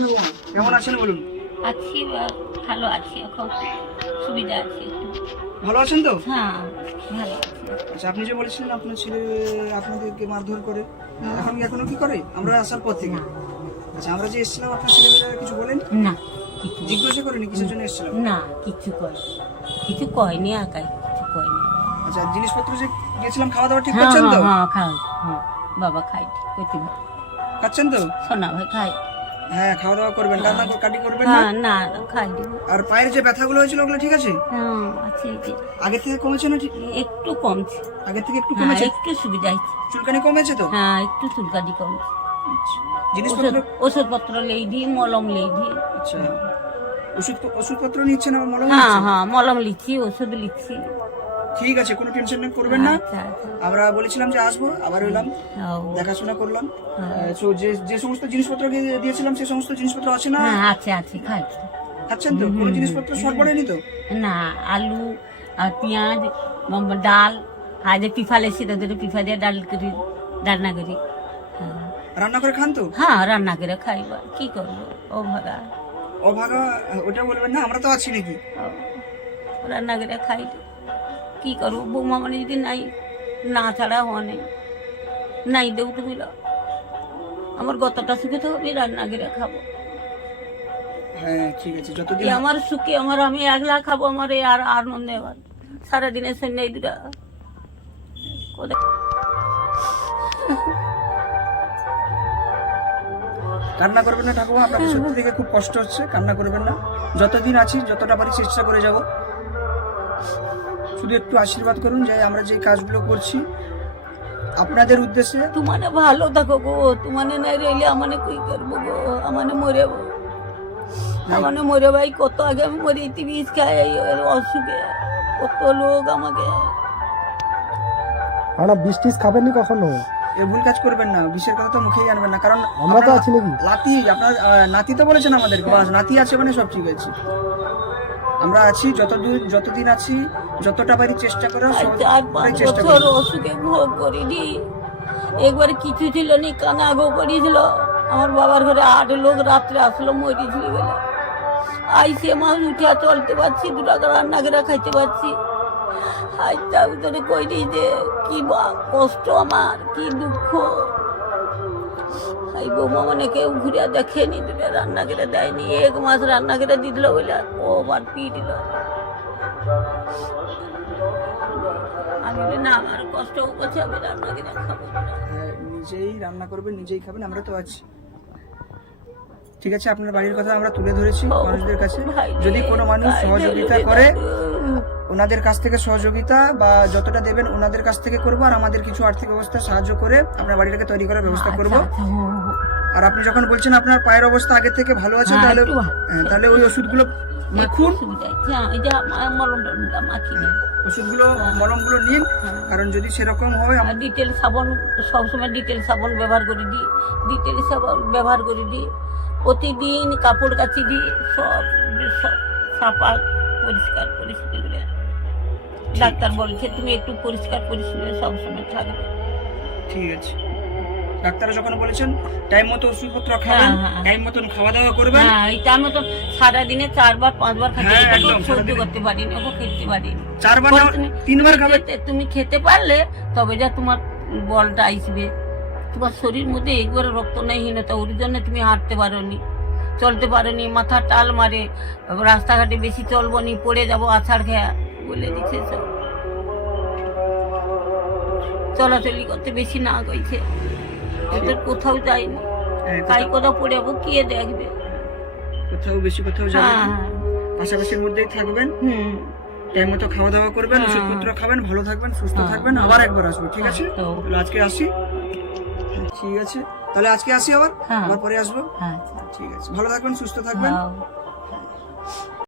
ঠাকুমা, কেমন আছেন বলুন? আছি, ভালো আছি, এখন সুবিধা আছে একটু। ভালো আছেন তো? হ্যাঁ, ভালো আছি। আচ্ছা, আপনি যে বলেছিলেন আপনার ছেলে আপনাদেরকে মারধর করে, এখনো কি করে? আমরা আসার পর থেকে। আচ্ছা, আমরা যে এসেছিলাম আপনার ছেলেমেয়েরা কিছু বলেন? না, কিছু জিজ্ঞাসা করেনি কিসের জন্য এসেছিলাম? না, কিছু কয়নি, একাই কিছু কয়নি। আচ্ছা, জিনিসপত্র যে গেছিলাম খাওয়া দাওয়া ঠিক হ্যাঁ করছেন তো? হ্যাঁ খাই, হ্যাঁ বাবা খাই, করতে ভাই, খাচ্ছেন তো? সোনা ভাই খাই। হ্যাঁ, খাওয়া দাওয়া করবেন, কাটি করবেন না। হ্যাঁ, না খাই দিব। আর পায়ের যে ব্যথাগুলো হয়েছিল ওগুলো ঠিক আছে? হ্যাঁ আছে, যে আগে থেকে কমেছে না? ঠিক একটু কমছে। আগে থেকে একটু হ্যাঁ, কমেছে? একটু সুবিধা হয়েছে। চুলকানি কমেছে তো? হ্যাঁ, একটু চুলকানি কমছে। জিনিসপত্র ওষুধপত্র লেই দি, মলম লেই দি। আচ্ছা, ওষুধপত্র নিচ্ছেন আর মলম হ্যাঁ নিচ্ছেন? হ্যাঁ, মলম লিখছি, ওষুধ লিখছি। ঠিক আছে, কোনো টেনশন করবেন না। আচ্ছা আচ্ছা। আমরা বলেছিলাম যে আসবো, আবার এলাম, ও, দেখাশোনা করলাম। হ্যাঁ। তো যে সমস্ত জিনিসপত্র দিয়েছিলাম সেই সমস্ত জিনিসপত্র আছে না? হ্যাঁ আছে আছে, খাই। খাচ্ছেন তো? কোনো জিনিসপত্র শর্ট পড়েনি তো? না, আলু আর পেঁয়াজ, ডাল, আজ পিফা লেছি, তোদের পিফা দিয়ে ডাল করি, রান্না করি। হ্যাঁ রান্না করে খান তো? হ্যাঁ, রান্না করে খাইবা, কি করবো, ও ভাগা। অভাগা ওটা বলবেন না, আমরা তো আছি নাকি? রান্না করে খাই, কি করবো, বৌমা মানে যদি নাই, না ছাড়া হওয়া নেই, নাই দেউ তুমি লো। আমার গতটা সুখে তো আমি রান্না করে খাবো। হ্যাঁ ঠিক আছে, যতদিন এই আমার সুখে, আমি একলা খাবো, আমার এই আর আনন্দে আবার সারাদিনের সঙ্গে এই দুটা কোথায়। কান্না করবেন না ঠাকুমা, আপনাকে সত্যি থেকে খুব কষ্ট হচ্ছে, কান্না করবেন না। যতদিন আছি যতটা পারি চেষ্টা করে যাব। শুধু একটু আশীর্বাদ করুন যে আমরা যে কাজগুলো করছি আপনাদের উদ্দেশ্যে। তোমানে ভালো থাকো গো, তোমানে নাই রইলে আমানে কই করবো গো, আমানে মরে, আমানে মরে ভাই, কত আগে আমি মরে বিষ খাই এই অসুখে, কত লোক আমাকে। আমরা বিষ টিস খাবেননি কখনো? এ ভুল কাজ করবেন না, বিষের কথা তো মুখেই আনবেন না, কারণ আমরা তো আছি নাকি? নাতি, আপনার নাতি তো বলেছেন আমাদেরকে, বাস নাতি আছে মানে সব ঠিক আছে। আমরা আছি, যতদিন আছি যতটা পারি চেষ্টা করার সবাই চেষ্টা বছর করি। অসুখে ভোগ করিনি, একবার কিছু ছিল নি, কানে আগো করিয়েছিল, আমার বাবার ঘরে 8 লোক রাত্রে আসলো, মরেছিল বলে। আইসে মাছ উঠিয়া চলতে পারছি, 2 টাকা রান্না করে খাইতে পারছি। আইটা ভিতরে কইনি যে কি কষ্ট আমার, কি দুঃখ। এই বৌমা মানে কেউ ঘুরিয়া দেখেনি, 2টা রান্না করে দেয়নি, 1 মাস রান্না করে দিল বলে ও আবার পিয়ে দিল। আমি বলি না, আমার কষ্ট করছে, আমি রান্না করে খাবো। হ্যাঁ, নিজেই রান্না করবেন, নিজেই খাবেন, আমরা তো আছি। ঠিক আছে, আপনার বাড়ির কথা আমরা তুলে ধরেছি মানুষদের কাছে। যদি কোনো মানুষ সহযোগিতা করে, ওনাদের কাছ থেকে সহযোগিতা বা যতটা দেবেন ওনাদের কাছ থেকে করবো, আর আমাদের কিছু আর্থিক অবস্থা সাহায্য করে আপনার বাড়িটাকে তৈরি করার ব্যবস্থা করব। আর আপনি যখন বলছেন আপনার পায়ের অবস্থা আগে থেকে ভালো আছে, তাহলে ওই ওষুধগুলো মাখুন, ওষুধগুলো মলমগুলো নিন। কারণ যদি সেরকম হয়, ডিটেল সাবান, সবসময় ডিটেল সাবান ব্যবহার করে দিই, ডিটেল সাবান ব্যবহার করে দিই, প্রতিদিন কাপড় কাচি দিই, সব সাফা পরিষ্কার পরিষ্কার। ডাক্তার বলছে তুমি একটু পরিষ্কার পরিষ্কার সবসময় থাকবে। ঠিক আছে, ডাক্তার যখন বলেছেন টাইম মতো ওষুধপত্র খাবেন, টাইম মতন খাওয়া দাওয়া করবেন। হ্যাঁ, এই টাইম মতো সারাদিনে 4 বার 5 বার খেতে সহ্য করতে পারিনি, ওকে খেতে পারিনি। 4 বার না 3 বার খাবেন। তুমি খেতে পারলে তবে যা তোমার বলটা আসবে। তোমার শরীর মধ্যে একবার রক্ত নেইহীনতা, ওর জন্য তুমি হাঁটতে পারোনি, চলতে পারোনি, মাথা টাল মারে, রাস্তাঘাটে বেশি চলবো নি, পড়ে যাবো আছাড় খেয়া বলে দিচ্ছে। সব চলাচলি করতে বেশি না কইছে, ওদের কোথাও যায়নি, তাই কোথাও পড়ে যাবো, কে দেখবে। কোথাও বেশি কোথাও যাবেন, পাশাপাশির মধ্যেই থাকবেন, টাইম মতো খাওয়া দাওয়া করবেন, ওষুধপত্র খাবেন, ভালো থাকবেন, সুস্থ থাকবেন, আবার একবার আসবো। ঠিক আছে, তাহলে আজকে আসি। ঠিক আছে, তাহলে আজকে আসি, আবার পরে আসবো। ঠিক আছে, ভালো থাকবেন, সুস্থ থাকবেন।